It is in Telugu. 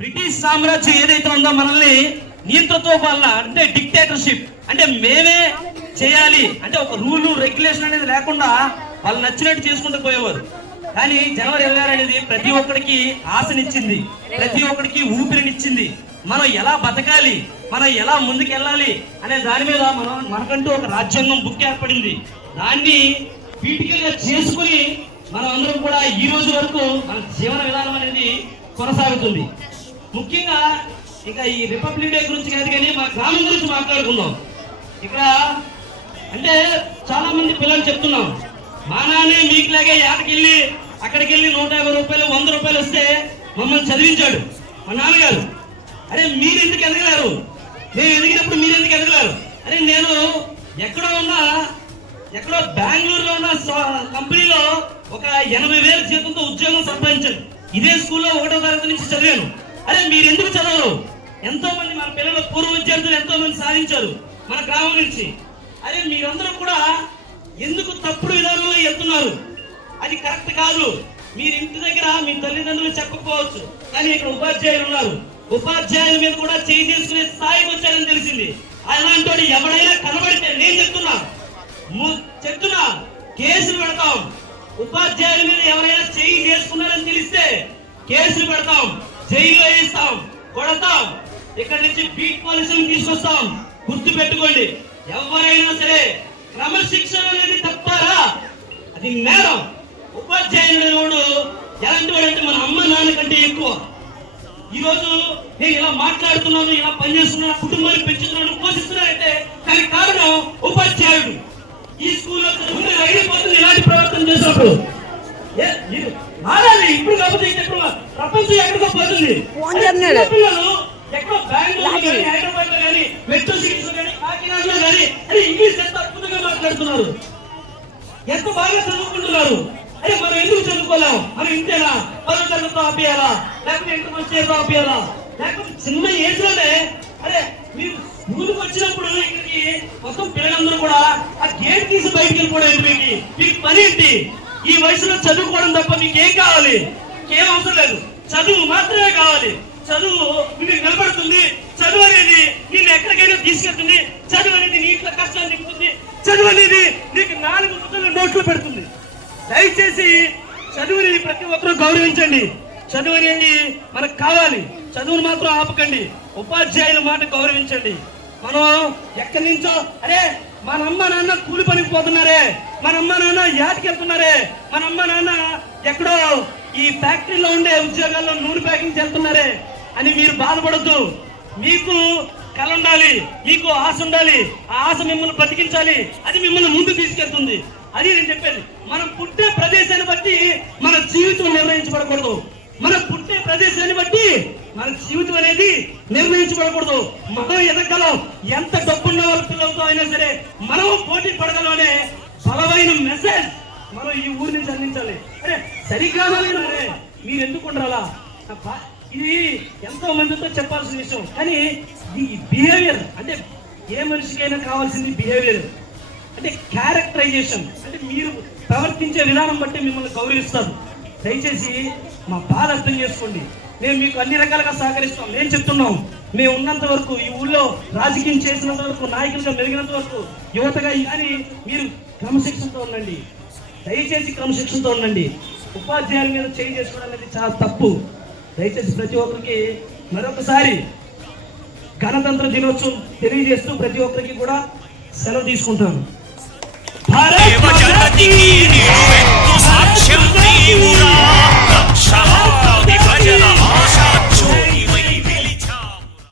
బ్రిటిష్ సామ్రాజ్యం ఏదైతే ఉందో మనల్ని నియంత్రణతో పాలన అంటే డిక్టేటర్షిప్ అంటే మేమే చేయాలి అంటే ఒక రూలు రెగ్యులేషన్ అనేది లేకుండా వాళ్ళు నచ్చినట్టు చేసుకుంటూ పోయేవారు. కానీ జనవరి 26 అనేది ప్రతి ఒక్కడికి ఆశనిచ్చింది, ప్రతి ఒక్కడికి ఊపిరినిచ్చింది. మనం ఎలా బతకాలి, మనం ఎలా ముందుకెళ్ళాలి అనే దాని మీద మనకంటూ ఒక రాజ్యాంగం బుక్ ఏర్పడింది. దాన్ని పీఠికగా చేసుకుని మనం అందరం కూడా ఈ రోజు వరకు మన జీవన విధానం అనేది కొనసాగుతుంది. ముఖ్యంగా ఇక ఈ రిపబ్లిక్ డే గురించి కాదు కానీ మన గ్రామం గురించి మాట్లాడుకుందాం. ఇక్కడ అంటే చాలా మంది పిల్లలు చెప్తున్నాం, మా నాన్నే మీకులాగే ఏటకెళ్ళి అక్కడికి వెళ్ళి 150 రూపాయలు 100 రూపాయలు వస్తే మమ్మల్ని చదివించాడు మా నాన్నగారు. అరే మీరు ఎందుకు ఎదగలేరు, నేను ఎదిగినప్పుడు మీరు ఎందుకు ఎదగలేరు? అరే నేను ఎక్కడో బెంగళూరులో ఉన్న కంపెనీలో ఒక 80,000 జీతంతో ఉద్యోగం సంపాదించాను. ఇదే స్కూల్లో 1వ తరగతి నుంచి చదివాను. అరే మీరు ఎందుకు చదవరు? ఎంతో మంది మన పిల్లలు పూర్వ విద్యార్థులు ఎంతో మంది సాధించారు మన గ్రామం నుంచి. అరే మీరందరూ కూడా ఎందుకు తప్పుడు విధానంలో వెళ్తున్నారు? అది కరెక్ట్ కాదు. మీరు ఇంటి దగ్గర మీ తల్లిదండ్రులు చెప్పకపోవచ్చు, కానీ ఇక్కడ ఉపాధ్యాయులు ఉన్నారు. ఉపాధ్యాయుల మీద కూడా చేయి చేసుకునే స్థాయికి వచ్చారని తెలిసింది. అలాంటి వాడు ఎవడైనా కనబడితే నేను చెప్తున్నా కేసులు పెడతాం. ఉపాధ్యాయుల మీద ఎవరైనా చేయి చేసుకున్నారని తెలిస్తే కేసులు పెడతాం, జైల్లో వేస్తాం, కొడతాం. ఇక్కడ నుంచి బీట్ పోలీసులను తీసుకొస్తాం. గుర్తు పెట్టుకోండి, ఎవరైనా సరే క్రమశిక్షణ అనేది తప్పారా అది నేరం. ఉపాధ్యాయుడు వాడు ఎలాంటి వాడంటే మన అమ్మ నాన్న కంటే ఎక్కువ. ఈ రోజు నేను ఇలా మాట్లాడుతున్నాను, ఇలా పనిచేస్తున్నాను, కుటుంబాన్ని పెంచుతున్నాను, పోషిస్తున్నానంటే దానికి కారణం ఉపాధ్యాయుడు. ఈ స్కూల్లో అయిపోతుంది ఇలాంటి ప్రవర్తన చేసినప్పుడు మారాలి. ఇప్పుడు కాకపోతే ప్రపంచం ఎక్కడికో పోతుంది. పిల్లలు ఎక్కడో బెంగళూరు కానీ హైదరాబాద్ లో కానీ మెట్రో సిటీస్ లో కానీ కాకినాడలో కానీ అది ఇంగ్లీష్ ఎంత అద్భుతంగా మాట్లాడుతున్నారు, ఎంత బాగా చదువుకుంటున్నారు. అరే మనం ఎందుకు చదువుకోలేం? మనం ఇంతేనా 10వ తరగతితో ఆపేయాలా, లేకపోతే ఇంటర్మీడియట్ ఆపేయాలా? లేకపోతే చిన్న ఏజ్ లోనే అరే మీరు స్కూల్కి వచ్చినప్పుడు ఇక్కడికి మొత్తం పిల్లలందరూ కూడా ఆ గేట్ తీసి బయటికి వెళ్ళిపోవడం మీకు పని ఏంటి? ఈ వయసులో చదువుకోవడం తప్ప మీకు ఏం కావాలి? ఏం అవసరం లేదు, చదువు మాత్రమే కావాలి. చదువు నీకు నిలబడుతుంది, చదువు అనేది నేను ఎక్కడికైనా తీసుకెళ్తుంది, చదువు అనేది నీ ఇంట్లో కష్టాలు నింపుతుంది, చదువు అనేది నీకు 4 ముద్దలు నోట్లు పెడుతుంది. దయచేసి చదువుని ప్రతి ఒక్కరూ గౌరవించండి. చదువు అనేది మనకు కావాలి, చదువును మాత్రం ఆపకండి. ఉపాధ్యాయుల మాట గౌరవించండి. మనం ఎక్కడి నుంచో అరే మన అమ్మ నాన్న కూలి పనికి పోతున్నారే, మన అమ్మ నాన్న యాటికి వెళ్తున్నారే, మన అమ్మ నాన్న ఎక్కడో ఈ ఫ్యాక్టరీలో ఉండే ఉద్యోగాల్లో నూనె ప్యాకింగ్ చేస్తున్నారే అని మీరు బాధపడద్దు. మీకు కళ ఉండాలి, మీకు ఆశ ఉండాలి. ఆ ఆశ మిమ్మల్ని బతికించాలి, అది మిమ్మల్ని ముందు తీసుకెళ్తుంది. అది నేను చెప్పేది. మనం పుట్టే ప్రదేశాన్ని బట్టి మన జీవితం నిర్ణయించబడకూడదు. మనం పుట్టే ప్రదేశాన్ని బట్టి మన జీవితం అనేది నిర్ణయించబడకూడదు. మనం ఎదగలం, ఎంత డబ్బున్న వాళ్ళ పిల్లలతో అయినా సరే మనం పోటీ పడగలం అనే బలమైన మెసేజ్ మనం ఈ ఊరి నుంచి అందించాలి. అరే సరిగ్గానే మీరు ఎందుకు ఉండాలా? ఇది ఎంతో మందితో చెప్పాల్సిన విషయం. కానీ ఈ బిహేవియర్ అంటే ఏ మనిషికైనా కావాల్సింది బిహేవియర్ అంటే క్యారెక్టరైజేషన్. అంటే మీరు ప్రవర్తించే విధానం బట్టి మిమ్మల్ని గౌరవిస్తారు. దయచేసి మా బాధ అర్థం చేసుకోండి. మేము మీకు అన్ని రకాలుగా సహకరిస్తాం. నేను చెప్తున్నాం, మేము ఉన్నంత వరకు ఈ ఊళ్ళో రాజకీయం చేసినంత వరకు, నాయకులుగా మెరిగినంత వరకు, యువతగా కానీ మీరు క్రమశిక్షణతో ఉండండి. దయచేసి క్రమశిక్షణతో ఉండండి. ఉపాధ్యాయుల మీద చేంజ్ చేసుకోవడం అనేది చాలా తప్పు. దయచేసి ప్రతి ఒక్కరికి మరొకసారి గణతంత్ర దినోత్సవం తెలియజేస్తూ ప్రతి ఒక్కరికి కూడా సెలవు తీసుకుంటాను. భారత్